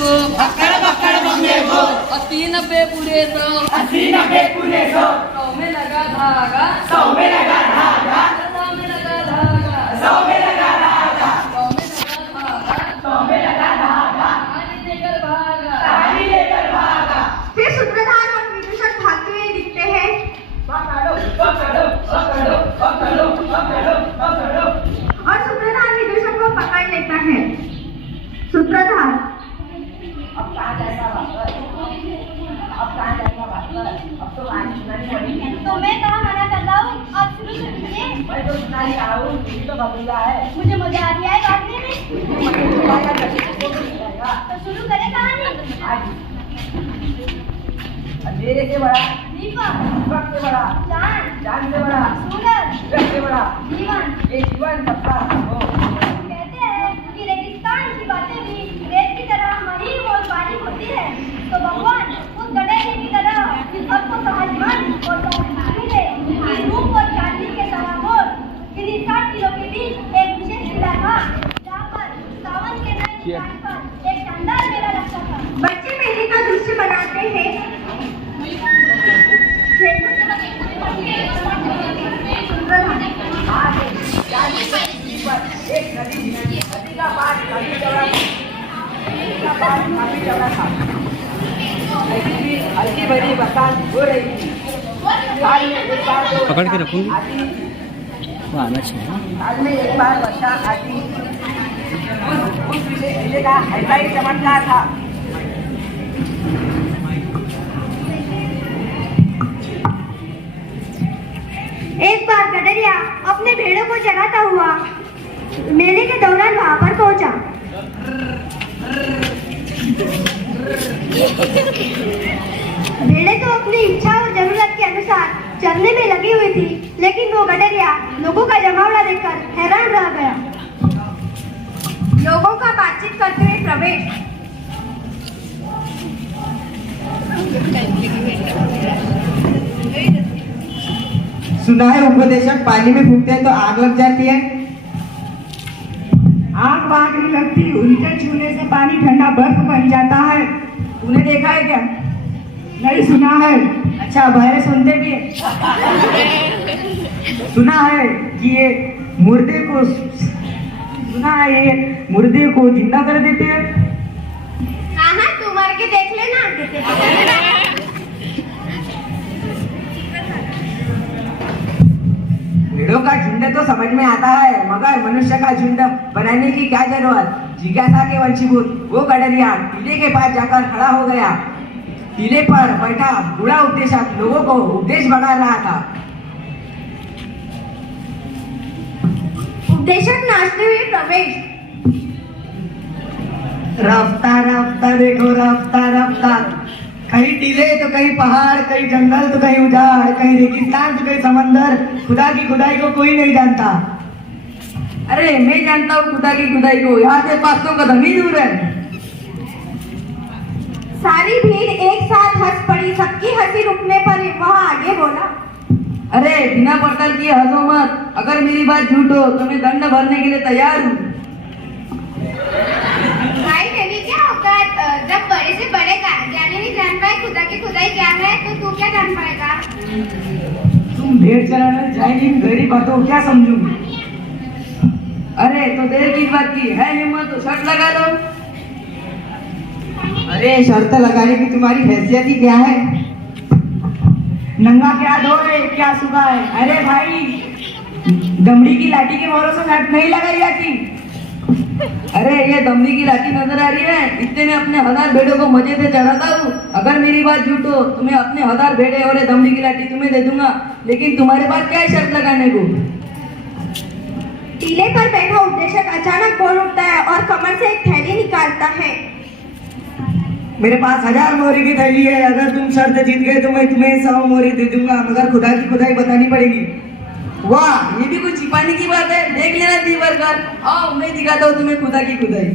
को, अस्सी नब्बे पूरे सौ, 100 में लगा धागा, 100 में लगा धागा, 100 में लगा धागा, 100 में लगा धागा, 100 में लगा धागा, कहानी लेकर भागा। फिर सूत्रधार और विदूषक भागते हुए दिखते हैं। और सूत्रधार विदूषक को पकड़ लेता है। सूत्रधार अब कहाँ जाएगा वापस? अब तो कहानी सुनानी पड़ेगी। तो मैं कहाँ मना कर रहा हूँ, आप शुरू कर दीजिए। मैं तो सुना ही रहा हूँ, यही तो बबूला है। मुझे मजा आ रहा है बांटने में। तो शुरू करें कहानी। अंधेरे से बड़ा, दीपक से बड़ा, जान से बड़ा, सूरज से बड़ा, जीवन। ये जीवन सबका हो। कहते हैं कि रेगिस्तान की बातें भी रेत की तरह महीन और बारीक होती है। तो भगवान उस गधेड़े की तरह सबको समझमान और समझदारी दे कि रूप और चांदी के सराबोर किसी 60 किलो के बीच एक विशेष किला था, जहाँ पर सावन के नए स्थान पर एक शानदार मेला लगता था। बच्चे मेले का दृश्य बनाते हैं। एक नदी का पार काफी चौड़ा था। हल्की भरी बरसात हो रही थी। साल में एक बार पकड़ के रखूंगी। वो आना चाहिए। साल में एक बार वर्षा आती। उस विशेष मेले का ऐसा ही चमत्कार था। एक बार गडरिया अपने भेड़ों को चराता हुआ मेले के दौरान वहां पर पहुंचा। भेड़ें तो अपनी इच्छा और जरूरत के अनुसार चरने में लगी हुई थी, लेकिन वो गडरिया लोगों का जमावड़ा देखकर हैरान रह गया। लोगों का बातचीत करते हुए प्रवेश। सुना है उपदेशक पानी में फूकते हैं तो आग लग जाती है। आग वाग नहीं लगती, उनके छूने से पानी ठंडा बर्फ बन जाता है। तूने देखा है क्या? नहीं सुना है। अच्छा, बहरे सुनते भी है। सुना है कि ये मुर्दे को जिंदा कर देते हैं। हाँ हाँ, तू मर के देख लेना। भेड़ों का झुंड तो समझ में आता है, मगर मनुष्य का झुंड बनाने की क्या जरूरत? जिज्ञासा के वंशीभूत वो गडरिया टीले के पास जाकर खड़ा हो गया। टीले पर बैठा बूढ़ा उपदेशक लोगों को उपदेश बता रहा था। उपदेशक नाचते हुए प्रवेश। रफ्ता रफ्ता देखो, रफ्ता रफ्ता। कहीं टीले तो कहीं पहाड़, कहीं जंगल तो कहीं उजाड़, कहीं रेगिस्तान तो कहीं समंदर। खुदा की खुदाई को कोई नहीं जानता। अरे मैं जानता हूँ खुदा की खुदाई को, यहाँ से 500 कदम ही दूर है। सारी भीड़ एक साथ हंस पड़ी। सबकी हंसी रुकने पर वह आगे बोला। अरे बिना पड़ताल किए हंसो मत। अगर मेरी बात झूठ हो तो मैं दंड भरने के लिए तैयार हूँ। भाई तेरी क्या औकात? जब बड़े से बड़े ज्ञानी नहीं जान पाए खुदा की खुदाई क्या है, तो तू क्या जान पाएगा? तुम भेड़ चराने जाएगी, मेरी बातों को क्या समझूंगी? अरे तो देर किस बात की है? हिम्मत तो शर्त लगा दो। अरे शर्त लगाने की तुम्हारी हैसियत ही क्या है? नंगा क्या दो रे, क्या सुबह है? अरे भाई, दमड़ी की लाठी के मोहरों से शर्त नहीं लगाई जाती। अरे ये दमड़ी की लाठी नजर आ रही है, इतने में अपने 1000 भेड़ों को मजे से चराता हूँ। अगर मेरी बात झूठ हो तो मैं अपने 1000 भेड़े और ये दमड़ी की लाठी तुम्हें दे दूंगा, लेकिन तुम्हारे पास क्या है शर्त लगाने को? टीले पर बैठा उपदेशक अचानक बोल उठता है और कमर से एक थैली निकालता है। मेरे पास 1000 मोहरी की थैली है। अगर तुम शर्त जीत गए तो मैं तुम्हें 100 मोहरी दे दूंगा, मगर खुदा की खुदाई बतानी पड़ेगी। वाह, ये भी कुछ छिपाने की बात है। देख लेना दीवार कर। आओ मैं दिखाता हूँ तुम्हें खुदा की खुदाई।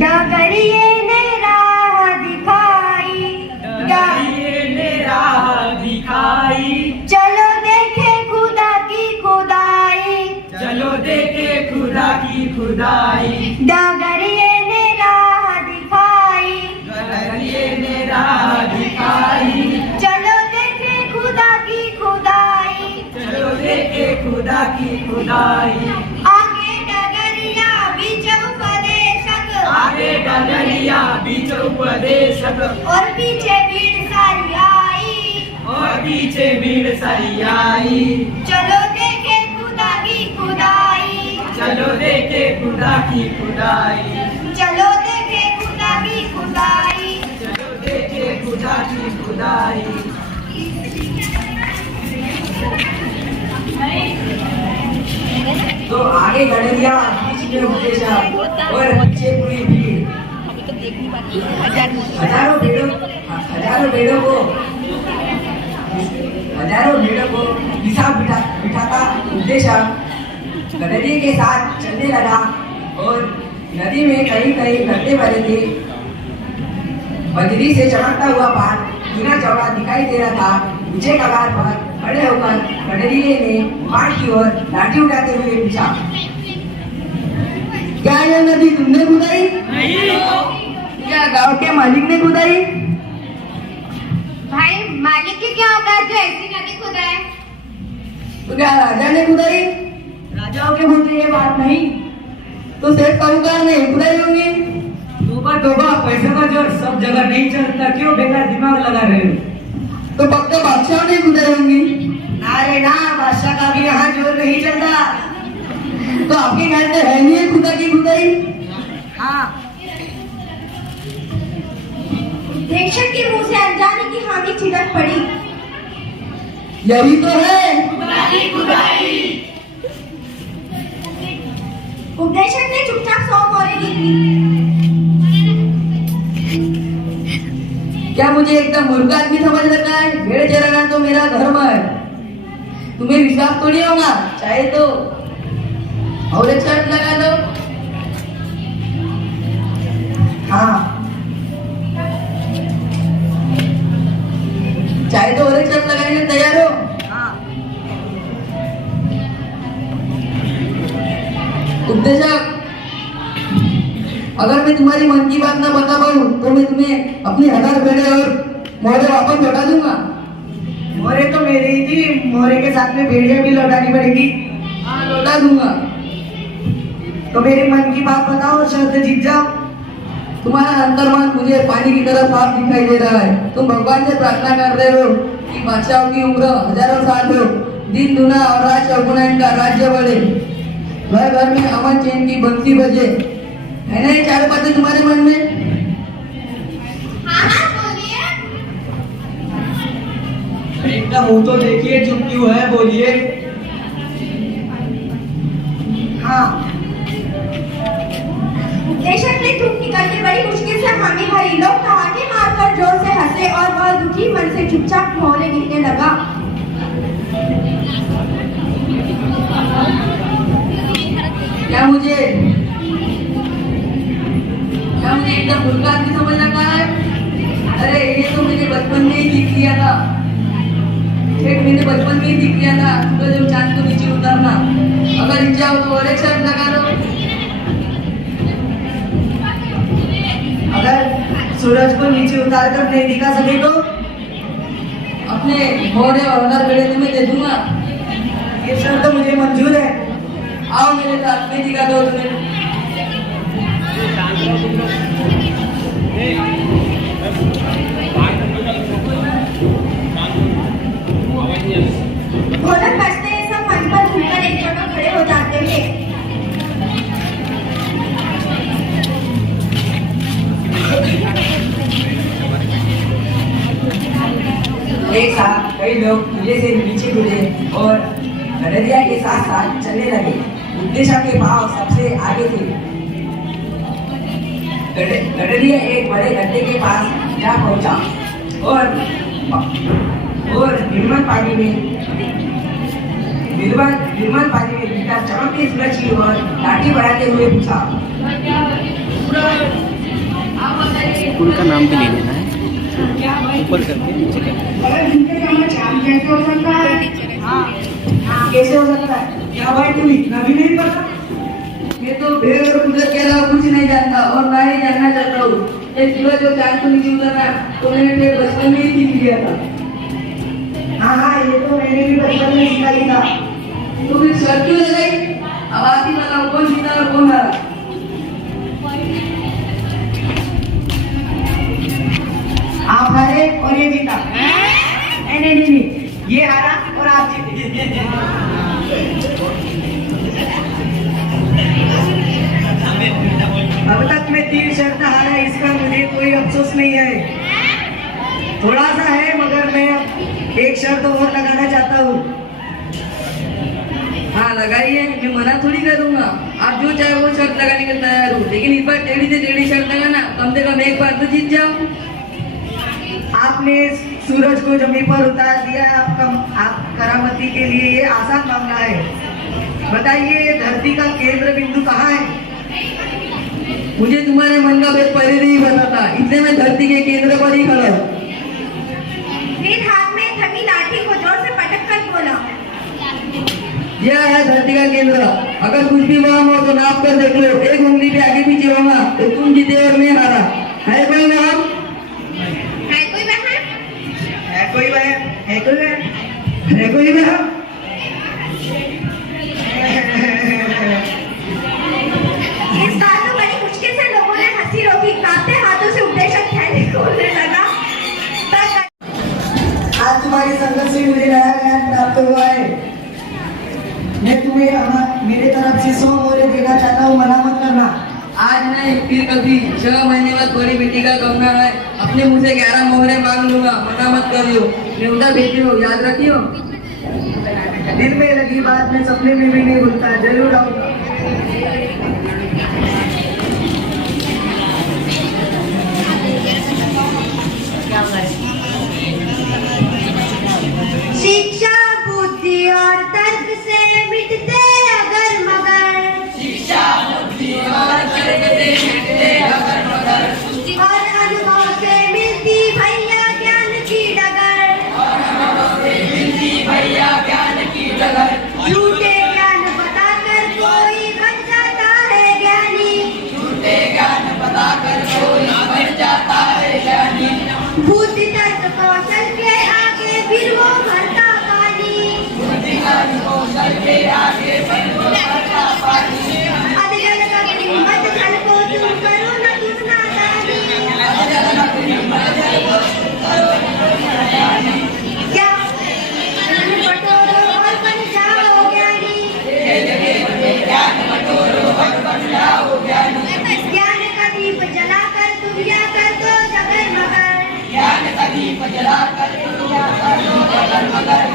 डा डगरिये ने राह दिखाई, डगरिये ने राह दिखाई, चलो देखे खुदा की खुदाई, चलो देखे खुदा की खुदाई, डगरिये ने राह दिखाई, डगरिये ने राह दिखाई, चलो देखे खुदा की खुदाई, चलो देखे खुदा की खुदाई, आगे डगरिया बीच उपदेशक, आगे डगरिया बीच उपदेशक, और पीछे भीड़ सारी आई, और पीछे भीड़ सारी आई, चलो देखे खुदा की खुदाई, चलो देखे खुदा की खुदाई, चलो देखे खुदा की खुदाई। चलो देखे खुदा की खुदाई। तो आगे गडरिया बीच में उपदेशक और पीछे पूरी भीड़, हजारों भेड़ों को हिसाब बिठाता उपदेशक गडरिये के साथ चलने लगा और नदी में कहीं कहीं घटने वाले थे। बजरी से चमकता हुआ पानी बिना चौड़ा दिखाई दे रहा था। ऊंचे कगार पर खड़े होकर गडरिये ने पहाड़ की ओर लाठी उठाते हुए पूछा, क्या यह नदी तुमने खुदाई? क्या गांव के मालिक ने खुदाई? भाई मालिक की क्या औकात जो ऐसी नदी खुदाए? तो क्या राजा ने खुदाई? राजाओं के मुंह से ये बात नहीं। तो सेठ साहूकार ने खुदाई होंगी। तोबा पैसे का जोर सब जगह नहीं चलता, क्यों बेकार दिमाग लगा रहे हो? तो पक्का बादशाह ने खुदाई होंगी। अरे ना, बादशाह का भी यहाँ जोर नहीं चलता। तो आपके घर में है नहीं है खुदा की खुदाई? हाँ, प्रेक्षक के मुंह से अनजाने की हामी छिटक पड़ी। यही तो है। उपदेशक ने चुपचाप 100 मोहरें गिन ली। क्या मुझे एकदम मूर्ख आदमी समझ रखा है? भेड़ चराना तो मेरा धर्म है। तुम्हें विश्वास थोड़ी होगा, चाहे तो और एक शर्त लगा दो। हाँ, चाहे तो और एक शर्त लगाने तैयार हो? उपदेशक, अगर मैं तुम्हारी मन की बात ना बता पाऊं तो मैं तुम्हें अपनी 1000 भेड़े और मोहरे वापस लौटा दूंगा। मोरे तो मेरी ही थी, मोरे के साथ में भेड़िया भी लौटानी पड़ेगी। हाँ, लौटा दूंगा। तो मेरे मन की बात बताओ, शर्त जीत जाओ। तुम्हारा अंतर्मन मुझे पानी की तरह साफ दिखाई दे रहा है। तुम भगवान से प्रार्थना कर रहे हो कि बादशाहों की उम्र हजारों साल हो, दिन दुना और रात चौगुना इनका राज्य बढ़े, घर घर में अमन चैन की बंसी बजे। है ना ये चारों बातें तुम्हारे मन में? हाँ हाँ बोलिए। एकदम मुंह तो देखिए, चुप क्यों है, बोलिए। हाँ, उपदेशक ने धूप निकलते बड़ी मुश्किल से हामी भरी। लोग ठहाके मारकर जोर से हंसे और वह दुखी मन से चुपचाप मोहरें गिनने लगा। क्या मुझे एकदम मूर्ख आदमी समझ रखा है? अरे ये तो मैंने बचपन में ही सीख लिया था। मैंने बचपन में ही सीख लिया था, तो जब चांद को नीचे उतारना। अगर इच्छा हो तो और एक शर्त लगा लो। अगर सूरज को नीचे उतार कर नहीं दिखा सके तो अपने मोहरे और 1000 भेड़े तुम्हें दे दूंगा। ये शर्त तो मुझे मंजूर है। आओ मेरे साथ, मैं दिखा दो तुम्हें। ढोलक बजते ही सब मंच पर घूमकर एक जगह खड़े हो जाते थे। एक साथ कई लोग किले से नीचे गिरे और गडरिया के साथ साथ चलने लगे। उपदेशक के पांव सबसे आगे थे। गडरिया एक बड़े गड्ढे के पास जा पहुंचा और निर्मल पानी में गिरकर चमकती सूरज की ओर लाठी बढ़ाते हुए पूछा, स्कूल का नाम भी ले लेना है, ऊपर करके नीचे करके। अगर जिनके नाम चांद कैसे हो सकता है? हाँ कैसे हो सकता है? क्या भाई तुम इतना भी नहीं पता? मैं तो भेड़ और कुदरत के अलावा कुछ नहीं जानता और ना ही जानना चाहता हूँ। एक सूरज जो चांद को नीचे उतरना तो मैंने फिर बचपन में ही सीख लिया था। हाँ ये तो मैंने भी बचपन में सीखा ही था। तो फिर शर्त क्यों लगाई? अब आप ही बताओ कौन जीता और कौन हारा? आप हारे और ये जीता। नहीं, ये हारा और आप जीते। अब तक मैं 3 शर्त हारा, इसका मुझे कोई अफसोस नहीं है। थोड़ा सा है मगर मैं एक शर्त और लगाना चाहता हूँ। हाँ लगाइए, मैं मना थोड़ी करूंगा। आप जो चाहे वो शर्त लगाने के तैयार हूँ, लेकिन इस बार टेढ़ी से टेढ़ी शर्त लगाना, कम से कम एक बार तो जीत जाओ। आपने सूरज को जमीन पर उतार दिया, आप करामती के लिए ये आसान मामला है। बताइए ये धरती का केंद्र बिंदु कहाँ है? मुझे तुम्हारे मन का भेद पहले नहीं पता था, इसलिए मैं धरती के केंद्र पर ही खड़ा हूँ। फिर हाथ में थमी लाठी को जोर से पटक कर बोला, यह है धरती का केंद्र। अगर कुछ भी वहां हो तो नाप कर देख लो, एक उंगली पे आगे पीछे होगा तो तुम जीते और मैं हारा। है कोई नाम? है कोई वहाँ? है कोई वह? है कोई वह? है कोई वह? इस बात को बड़ी मुश्किल से लोगों ने हंसी रोकी। कांपते हाथों से उपदेशक थैली खोलने लगा। आज तुम्हारी संगत से मुझे नया ज्ञान प्राप्त हुआ है। मैं तुम्हें मेरे तरफ से 100 मोहरे देना चाहता हूँ, मना मत करना। आज नहीं फिर कभी 6 महीने बाद बड़ी बेटी का गमना है, अपने मुँह से 11 मोहरे मांग लूंगा, मना मत करियो। न्योता बेटी हो, याद रखियो। दिल में लगी बात मैं सपने में भी नहीं भूलता, जरूर आऊंगा। शिक्षा बुद्धि और तर्क से मिटते अगर मगर, शिक्षा बुद्धि और तर्क से मिटते अगर मगर, और अनुभव से मिलती भैया ज्ञान की डगर, और अनुभव से मिलती भैया ज्ञान की डगर। झूठे ज्ञान बताकर कोई बन जाता है ज्ञानी, झूठे ज्ञान बताकर कोई बन जाता है ज्ञानी। बुद्धि तर्क कौशल के आगे फिर वो भरता पानी, बुद्धि तर्क कौशल के आगे फिर वो भरता पानी। अधजल का हिम्मत जल को तुम करो न तुम नादानी, अधजल का हिम्मत जल को तुम करो न तुम नादानी। क्या ज्ञान बटोरो और बन जाओ ज्ञानी, ज्ञान बटोरो और बन जाओ ज्ञानी। ज्ञान का दीप जलाकर तुम या कर दो जगर मगर, ज्ञान का दीप जलाकर तुम या कर दो जगर मगर।